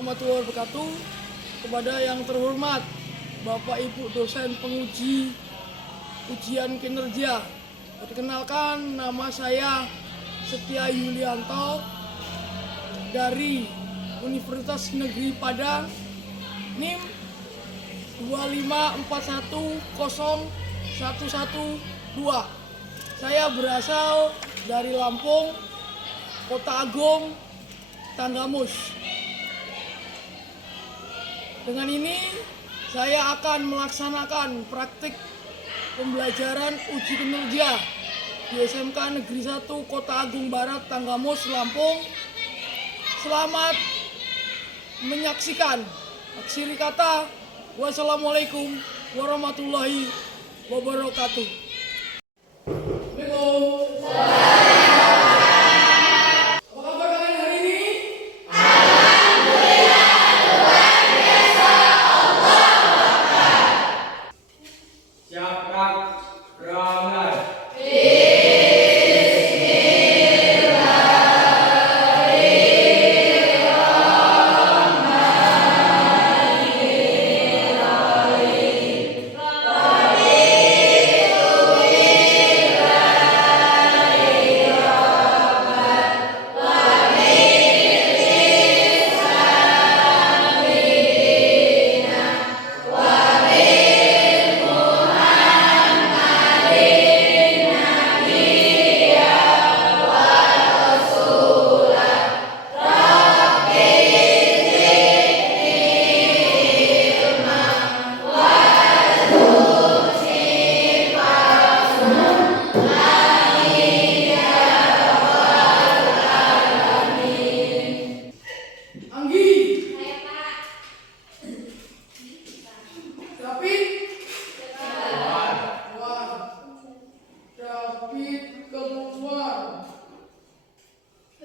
warahmatullahi wabarakatuh. Kepada yang terhormat Bapak Ibu dosen penguji ujian kinerja, perkenalkan nama saya Setia Yulianto dari Universitas Negeri Padang, NIM 254101112. Saya berasal dari Lampung, Kota Agung, Tanggamus. Dengan ini saya akan melaksanakan praktik pembelajaran uji kinerja di SMK Negeri 1 Kota Agung Barat, Tanggamus, Lampung. Selamat menyaksikan. Akhiri kata, wassalamualaikum warahmatullahi wabarakatuh.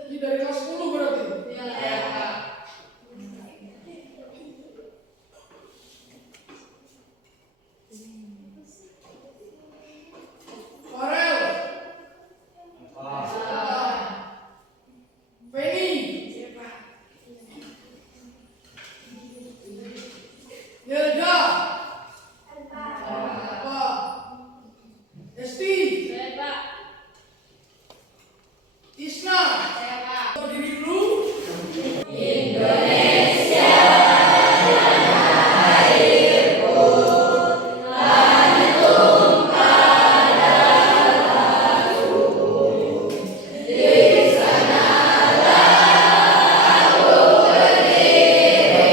Ini dari kelas 10 berarti? Iya. Farel. Feni. Yelda. Esti. Isna. Berdiri dulu. Indonesia tanah airku, tanah pada aku. Di sanalah aku berdiri,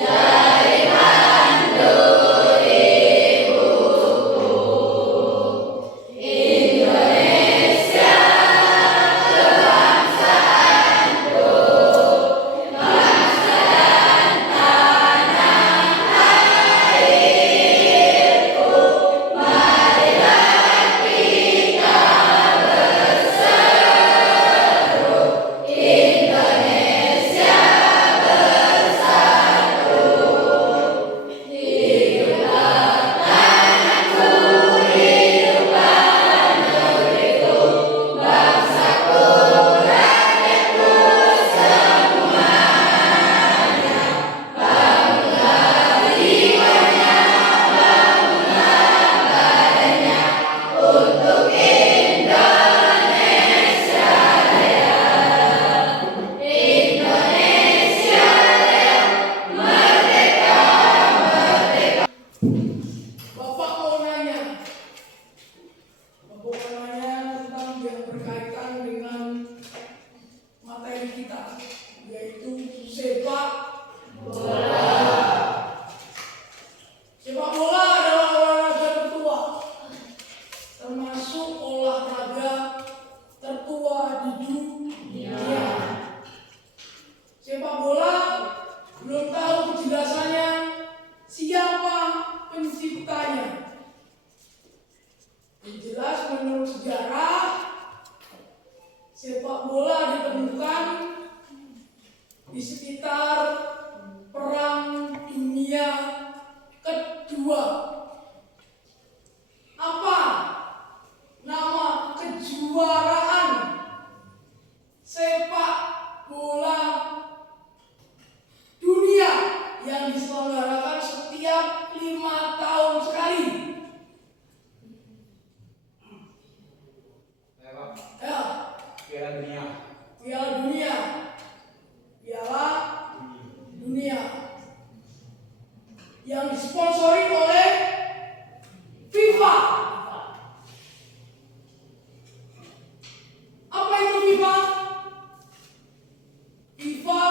dari mandor ibuku. Indonesia kita, yaitu sepak bola. Sepak bola adalah olahraga tertua, termasuk olahraga tertua di dunia. Sepak bola belum tahu kejelasannya siapa penciptanya. Yang jelas menurut sejarah, sepak bola ditemukan di sekitar Perang Dunia Kedua. Apa nama kejuaraan sepak bola dunia yang disponsori oleh FIFA. Apa itu FIFA? FIFA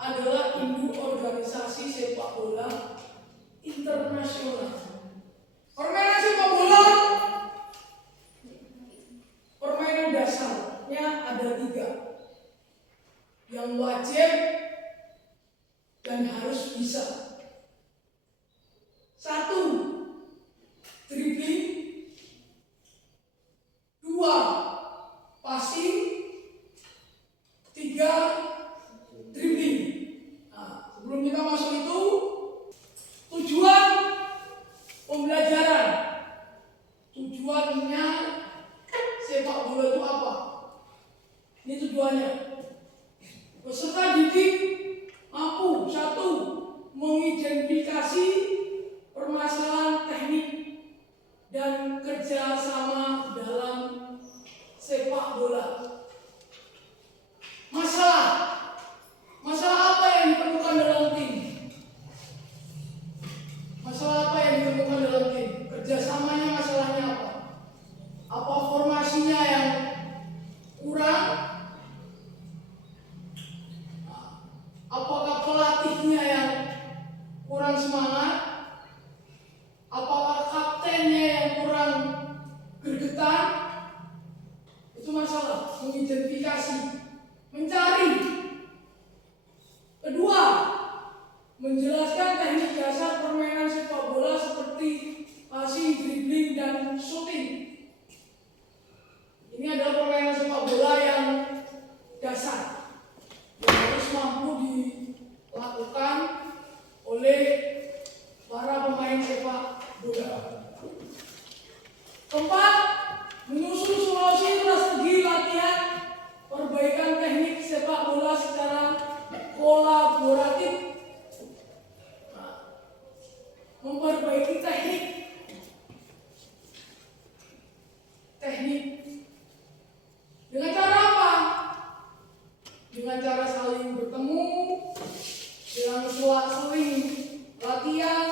adalah induk organisasi sepak bola internasional. Permainan sepak bola, permainan dasarnya ada 3 yang wajib dan harus bisa. 1, dribbling. 2, passing. 3, dribbling. Nah, sebelum kita masuk itu, tujuan pembelajaran. Tujuannya sepak bola itu apa? Ini tujuannya. Peserta didik mampu 1, mengidentifikasi permasalahan teknik dan kerjasama dalam sepak bola. Masalah apa yang ditemukan dalam tim? Masalah apa yang ditemukan dalam tim? Kerjasamanya masalahnya apa? Apa formasinya yang kurang? Apakah pelatihnya yang kurang semangat? Apakah kaptennya yang kurang gregetan? Itu masalah, mengidentifikasi, mencari. Kedua, menjelaskan teknik dasar permainan sepak bola seperti passing, dribbling, dan shooting. Ini adalah permainan sepak bola yang dasar yang harus mampu dilakukan oleh para pemain sepak bola. Keempat, menyusun solusi strategi latihan perbaikan teknik sepak bola secara kolaboratif. Memperbaiki teknik dengan cara apa? Dengan cara saling bertemu, dengan sering latihan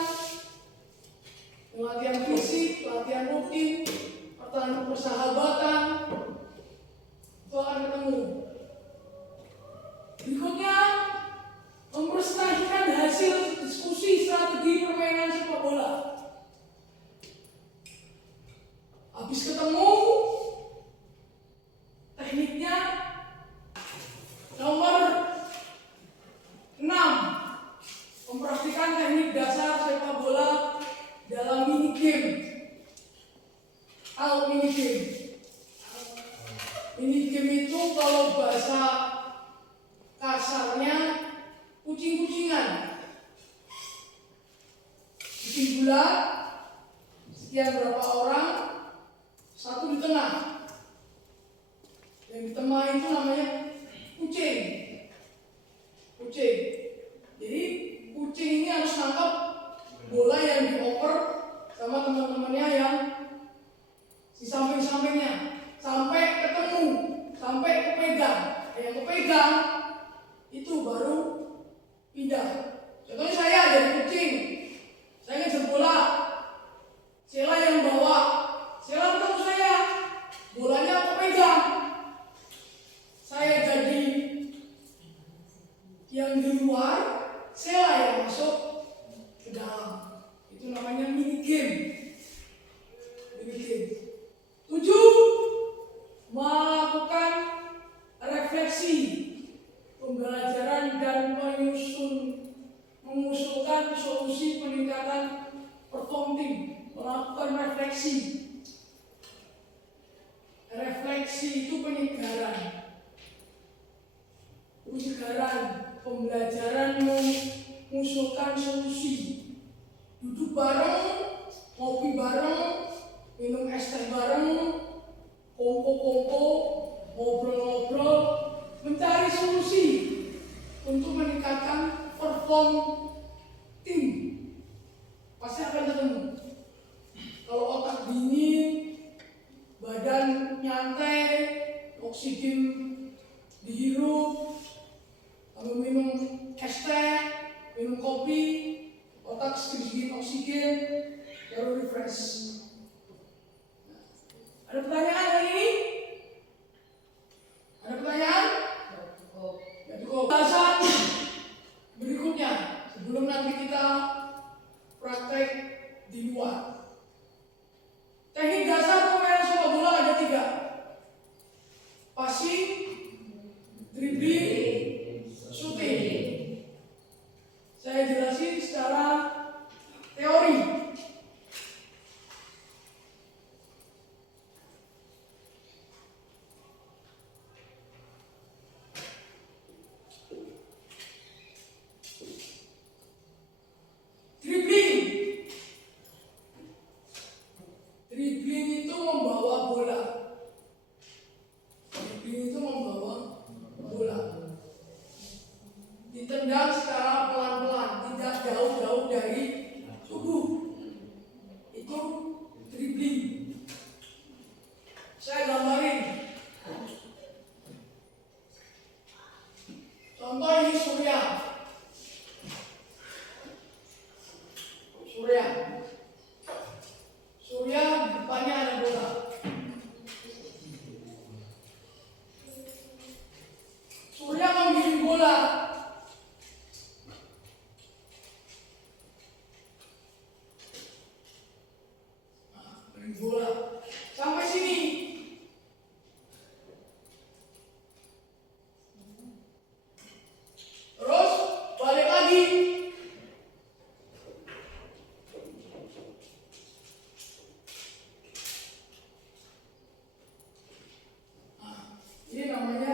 fisik, latihan rutin, pertahanan persahabatan, itu akan ketemu. Berikutnya, mempresentasikan hasil diskusi strategi permainan sepak bola. Habis ketemu tekniknya. Nomor 6, mempraktikkan teknik dasar sepak bola dalam mini game. Mini game. Mini game itu kalau bahasa kasarnya kucing-kucingan. Bikin bulat, sekian berapa orang, 1 di tengah. Yang di tengah itu namanya kucing. Jadi kucing ini harus nangkap bola yang dioper sama teman-temannya yang di samping-sampingnya sampai ketemu, sampai kepegang. Yang kepegang itu baru pindah. Contohnya saya jadi kucing, saya ngejar bola, Sheila yang bawa, Sheila ketemu saya, bolanya kepegang. Saya jadi yang di luar, Sheila yang masuk ke dalam. Itu namanya mini game. 7, melakukan refleksi, pembelajaran dan mengusulkan solusi peningkatan perform tim. Melakukan refleksi. Refleksi itu penyegaran, pembelajaran, mengusulkan solusi. Duduk bareng, ngopi bareng, minum es teh bareng, kongko-kongko, ngobrol-ngobrol, mencari solusi untuk meningkatkan perform tim. Pasti akan ketemu. Kalau otak dingin, badan nyantai, oksigen dihirup, lalu minum es teh, kopi, otak sedikit oksigen, baru refresh. Ada pertanyaan hari ini? Ada pertanyaan? Ya cukup. Bahasan berikutnya sebelum nanti kita praktek di luar. Teknik dasar pemain sepak bola ada 3. Passing, dribbling, shooting. Saya jelasin secara teori. Dribbling itu membawa bola. Dribbling itu membawa bola. Ditendang secara pelan-pelan, tidak jauh-jauh dari tubuh. Itu dribbling. Saya gambarin. Contoh ini Surya. Surya depannya ada bola. Surya membidik bola. Bola sampai sini. Terus balik lagi. Ini namanya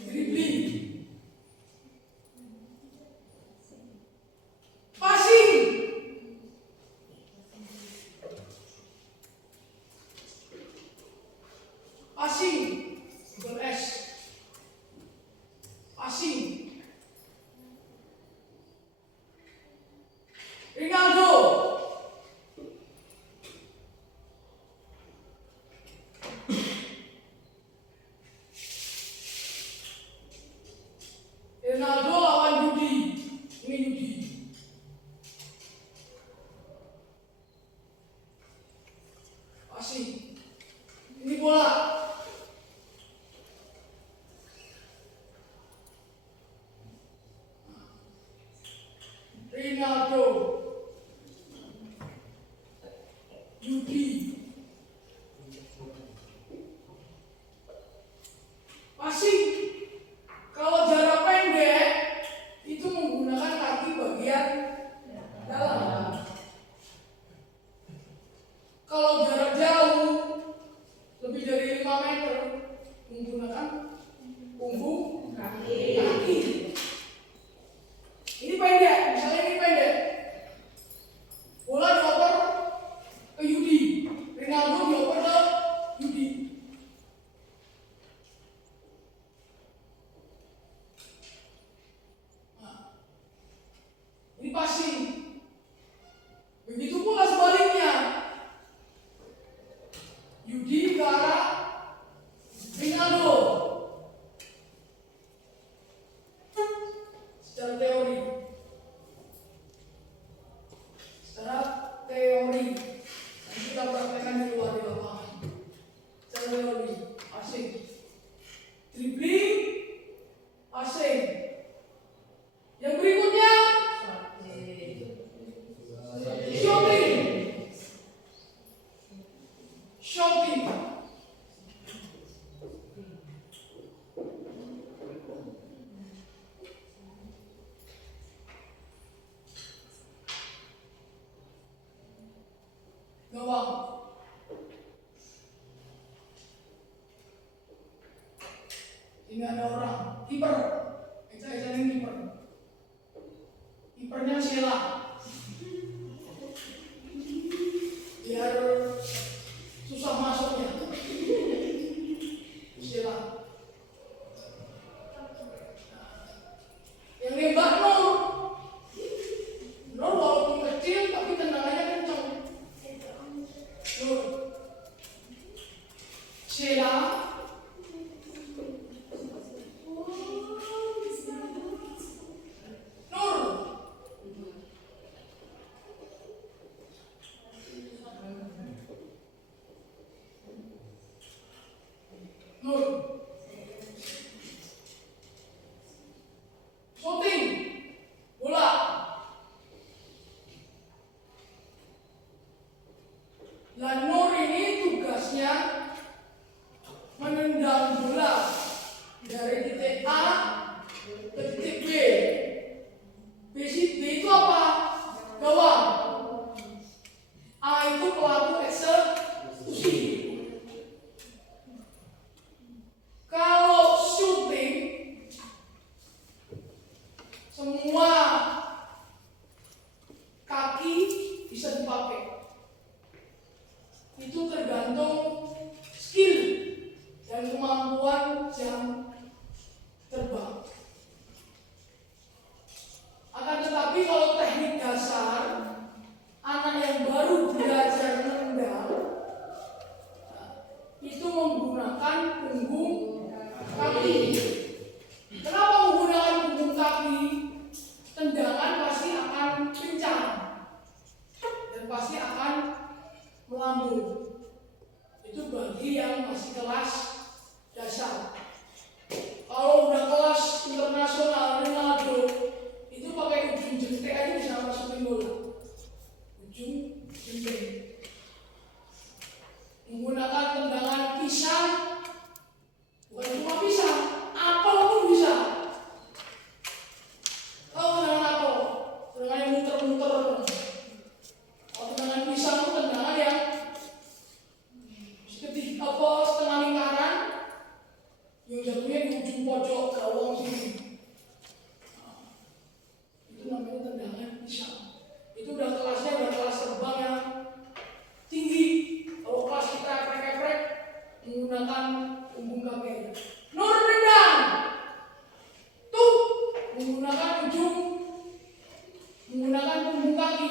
dribbling. Passing. Passing, double S. Passing. Ronaldo. Ronaldo lawan Yudi. Ini Yudi. Passing. Ini bola. Ronaldo, Yudi, passing. Kalau jarak pendek itu menggunakan kaki bagian dalam. Kalau jarak jauh lebih dari 5 meter menggunakan punggung kaki. Ini pendek, misalnya ini pendek. Bola dioper ke Yudi, Ronaldo dioper ke Yudi. Nah, ini passing. Begitu pula sebaliknya. Yudi ke arah Ronaldo. Secara teori. Nanti kita praktekkan di luar di lapangan. Secara teori, passing, dribbling, passing. Yang berikutnya, shooting. Gawang. Ini ada orang, kiper. Eca-eca ini kiper. Kipernya Sheila. Biar susah masuknya. Sheila. Yang nembak Nur. Nur walaupun kecil tapi tendangannya kencang. Nur. Sheila. Nur. menggunakan punggung kaki.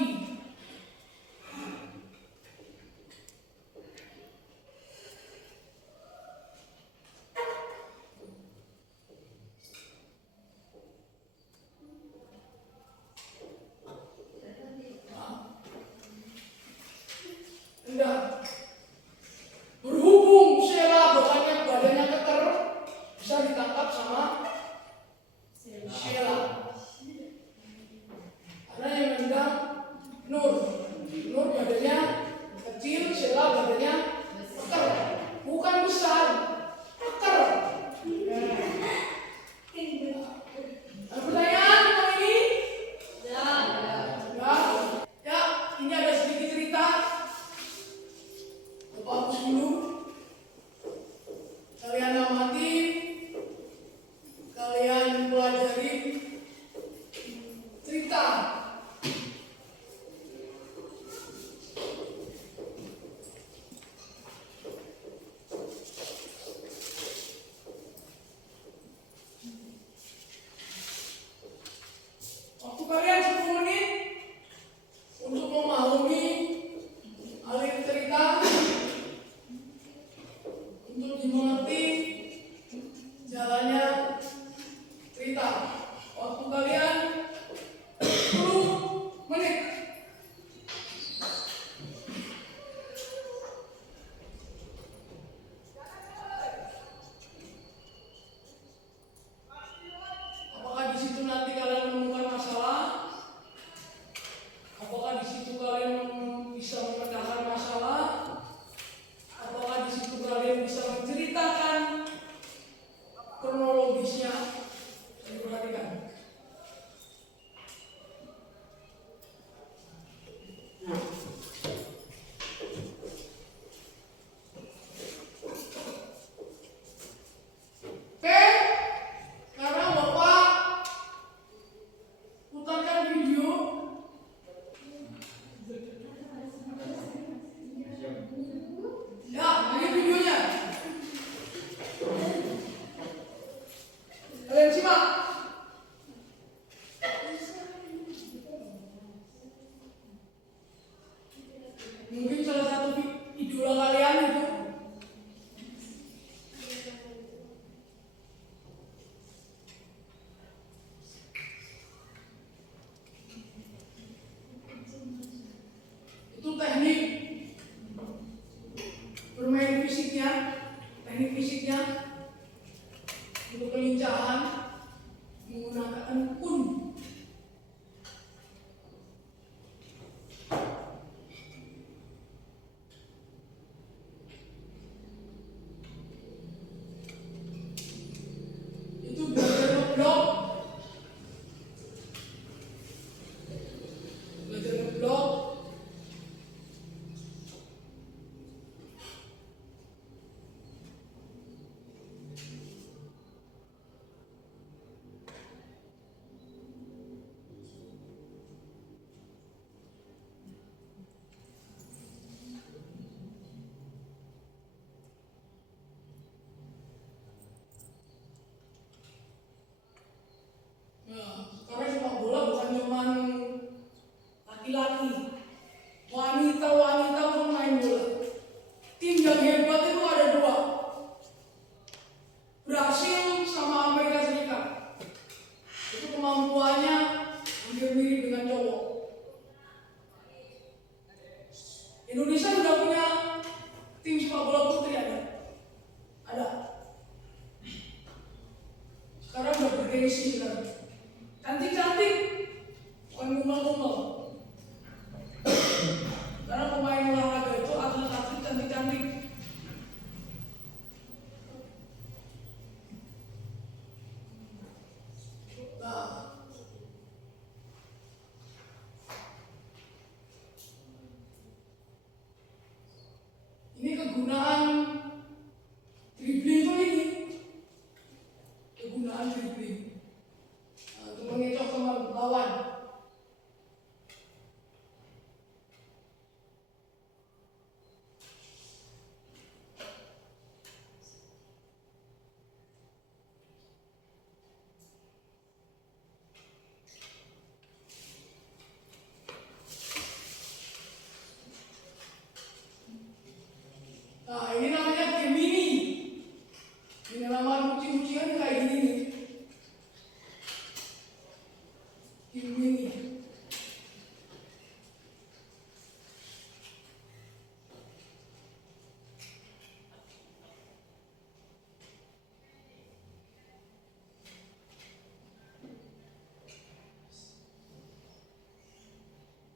Enggak. Berhubung Sheila badannya keker, bisa ditangkap sama Sheila. Karena yang nendang Nur. Nur badannya kecil, Sheila badannya keker. Bukan besar, keker. Ada pertanyaan tentang ini? Ya. Ya, ini ada sedikit cerita. Bapak hapus dulu. Kalian amati, kalian pelajari cerita. Waktu kalian 10 menit untuk memahami alur cerita, untuk dimengerti jalannya cerita. Waktu kalian 10 menit. Apakah di situ nanti kalian menemukan masalah? Apakah di situ kalian bisa memecahkan masalah? Apakah di situ kalian bisa menceritakan kronologisnya? Diperhatikan. Oke, sekarang Bapak putarkan video. Ya, ini videonya. Kalian simak. Mungkin salah satu idola kalian itu. Itu teknik bermain fisiknya, teknik fisiknya untuk kelincahan menggunakan kun. Itu belajar ngeblok, belajar ngeblok. Nah, sekarang sepak bola bukan cuman laki-laki, wanita-wanita pun main bola. Tim yang hebat itu ada 2, Brasil sama Amerika Serikat. Itu kemampuannya hampir mirip dengan cowok. Indonesia sudah punya tim sepak bola putri, ada. Sekarang udah bergengsi sekarang. Cantik-cantik, bukan gumbal-gumbal. Karena pemain olahraga itu atlet-atlet cantik-cantik. Nah, ini kegunaan dribbling tuh ini. Kegunaan dribbling. Nah, untuk mengecoh teman lawan. diiming-imingi.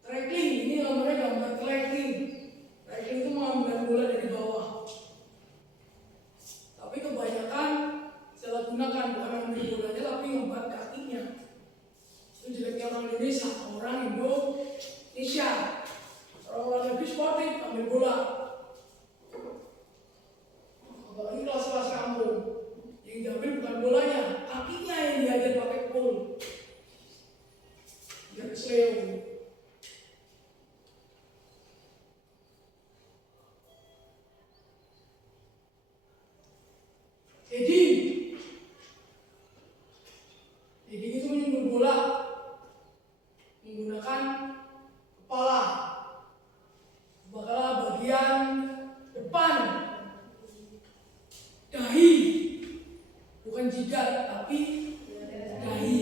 Tracking, ini namanya gambar tracking. Tracking itu mengambil bola dari bawah. Tapi kebanyakan salah gunakan, bukan ambil bolanya tapi ngebat kakinya. Itu jeleknya orang Indonesia, orang Indonesia. Orang-orang lebih sportif ambil bola. Apalagi kelas-kelas kampung, yang diambil bukan bolanya, kakinya yang diajar pakai pol. Biar kesleo. Heading itu menyundul bola menggunakan kepala, bagian depan, dahi, bukan jidat tapi dahi.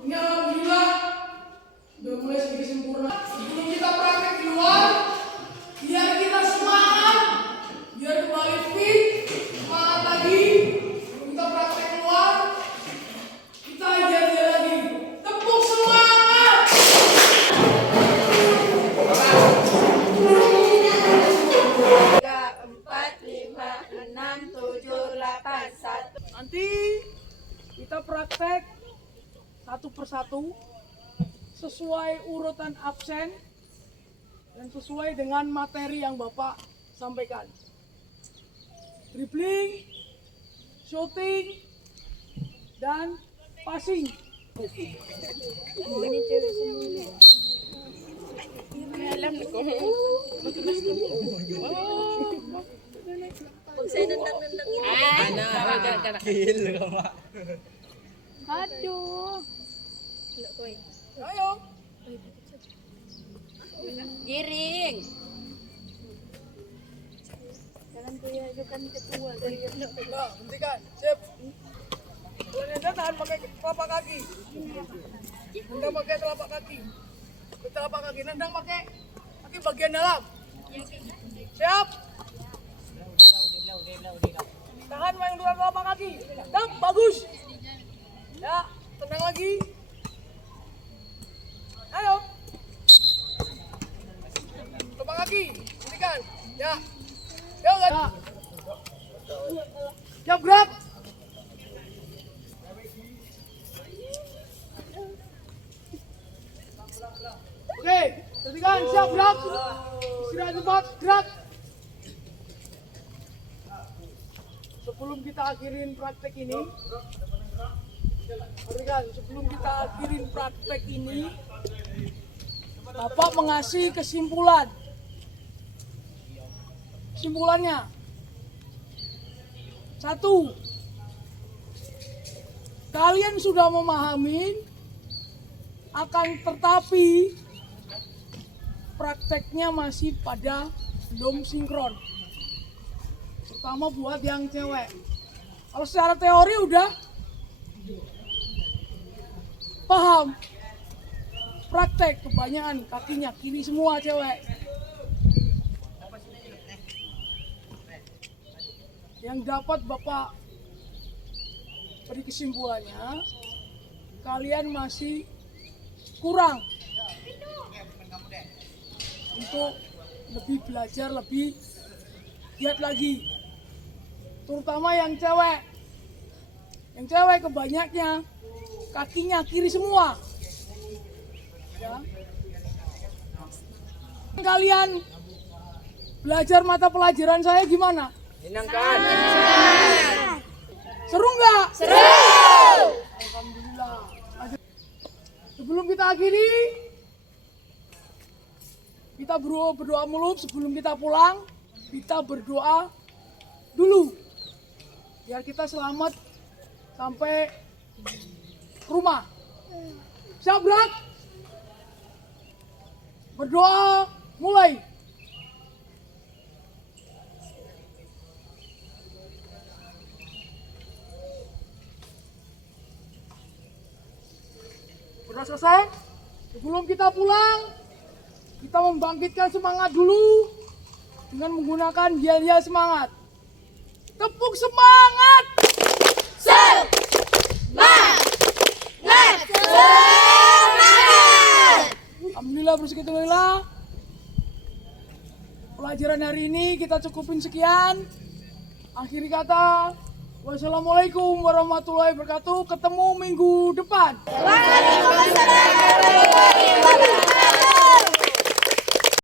Ini alhamdulillah udah mulai sedikit sempurna. Sebelum kita praktek di luar, biar kita semangat, biar kembali fit, semangat lagi. Sebelum kita praktek keluar, kita ajar dia lagi. Tepuk semangat. 3, 4, 5, 6, 7, 8, 1. Nanti kita praktek satu persatu sesuai urutan absen dan sesuai dengan materi yang Bapak sampaikan. Dribbling, shooting, dan passing. Ini cewek semua. Alam na ko. Pag sa'yo nandang-nandang yun. Ano? Kill ka ma. Aduh. Wala ko eh. Ayo. Giring. Jangan kuya, itu kan ketua. Nah, hentikan. Sip. Kalau tahan pakai telapak kaki. Nendang pakai telapak kaki. Telapak kaki. Nendang pakai kaki bagian dalam. Siap. Tahan main dua telapak kaki. Tep, bagus. Ya, tendang lagi. Ayo. Telapak kaki. Hentikan. Ya. Yuk, kan. Siap, gerak. Oke, hentikan. Siap, gerak. Istirahat cepat, gerak. Sebelum kita akhirin praktek ini, perhatikan, sebelum kita akhirin praktek ini, Bapak mengasih kesimpulan. Kesimpulannya, 1. Kalian sudah memahami, akan tetapi prakteknya masih pada belum sinkron. Terutama buat yang cewek. Kalau secara teori udah paham, praktek kebanyakan kakinya kiri semua cewek. Yang dapat Bapak beri kesimpulannya, kalian masih kurang untuk lebih belajar, lebih giat lagi. Terutama yang cewek. Yang cewek kebanyakannya kakinya kiri semua. Ya. Kalian belajar mata pelajaran saya gimana? Menyenangkan. Seru nggak? Seru. Alhamdulillah. Sebelum kita akhiri, kita berdoa mulu. Sebelum kita pulang, kita berdoa dulu biar kita selamat sampai rumah. Siap, Brak? Berdoa mulai. Sudah selesai? Sebelum kita pulang, kita membangkitkan semangat dulu dengan menggunakan yel-yel semangat. Tepuk semangat! Semangat. Alhamdulillah, bersyukurlah. Pelajaran hari ini kita cukupin sekian. Akhiri kata, wassalamualaikum warahmatullahi wabarakatuh. Ketemu minggu depan. Waalaikumsalam warahmatullahi wabarakatuh.